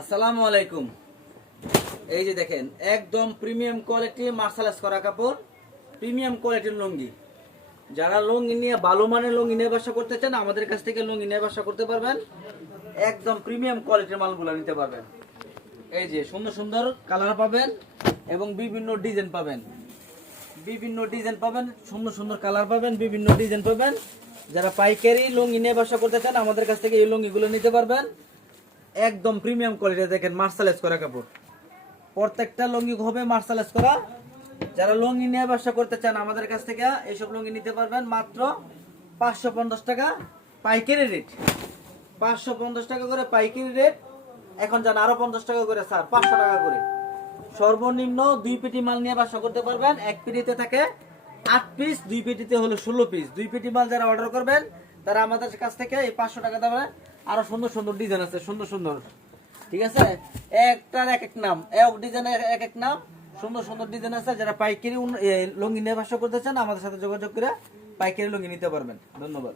আসসালামু আলাইকুম। এই যে দেখেন একদম প্রিমিয়াম কোয়ালিটি মার্শালাইজ করা কাপড়, প্রিমিয়াম কোয়ালিটির লুঙ্গি। যারা লুঙ্গি নিয়ে ভালো মানের লুঙ্গি নিয়ে ব্যবসা করতে চান আমাদের কাছ থেকে লুঙ্গি নিয়ে ব্যবসা করতে পারবেন। একদম প্রিমিয়াম কোয়ালিটির মালগুলো নিতে পারবেন। এই যে সুন্দর সুন্দর কালার পাবেন এবং বিভিন্ন ডিজাইন পাবেন, সুন্দর সুন্দর কালার পাবেন, বিভিন্ন ডিজাইন পাবেন। যারা পাইকারি লুঙ্গি নিয়ে ব্যবসা করতে চান আমাদের কাছ থেকে এই লুঙ্গিগুলো নিতে পারবেন। একদম প্রিমিয়াম কোয়ালিটি। দেখেন মার্শালাইজ করা কাপড়, প্রত্যেকটা লুঙ্গি হবে মার্শালাইজ করা। যারা লুঙ্গি নিয়ে ব্যবসা করতে চান আমাদের কাছ থেকে এইসব লুঙ্গি নিতে পারবেন মাত্র 550 টাকা পাইকারি রেট। 550 টাকা করে পাইকারি রেট। এখন যান আরো 50 টাকা করে স্যার, 500 টাকা করে। সর্বনিম্ন 2 পেটি মাল নিয়ে ব্যবসা করতে পারবেন। এক পেটিতে থাকে 8 পিস, 2 পেটিতে হলো 16 পিস। 2 পেটি মাল যারা অর্ডার করবেন তারা আমাদের কাছ থেকে এই 500 টাকা দেবেন। আরো সুন্দর সুন্দর ডিজাইন আছে, সুন্দর সুন্দর, ঠিক আছে। একটার এক এক নাম, এক ডিজাইনের এক এক নাম, সুন্দর সুন্দর ডিজাইন আছে। যারা পাইকারি লুঙ্গি নিয়ে ব্যবসা করতে চান আমাদের সাথে যোগাযোগ করে পাইকারি লুঙ্গি নিতে পারবেন। ধন্যবাদ।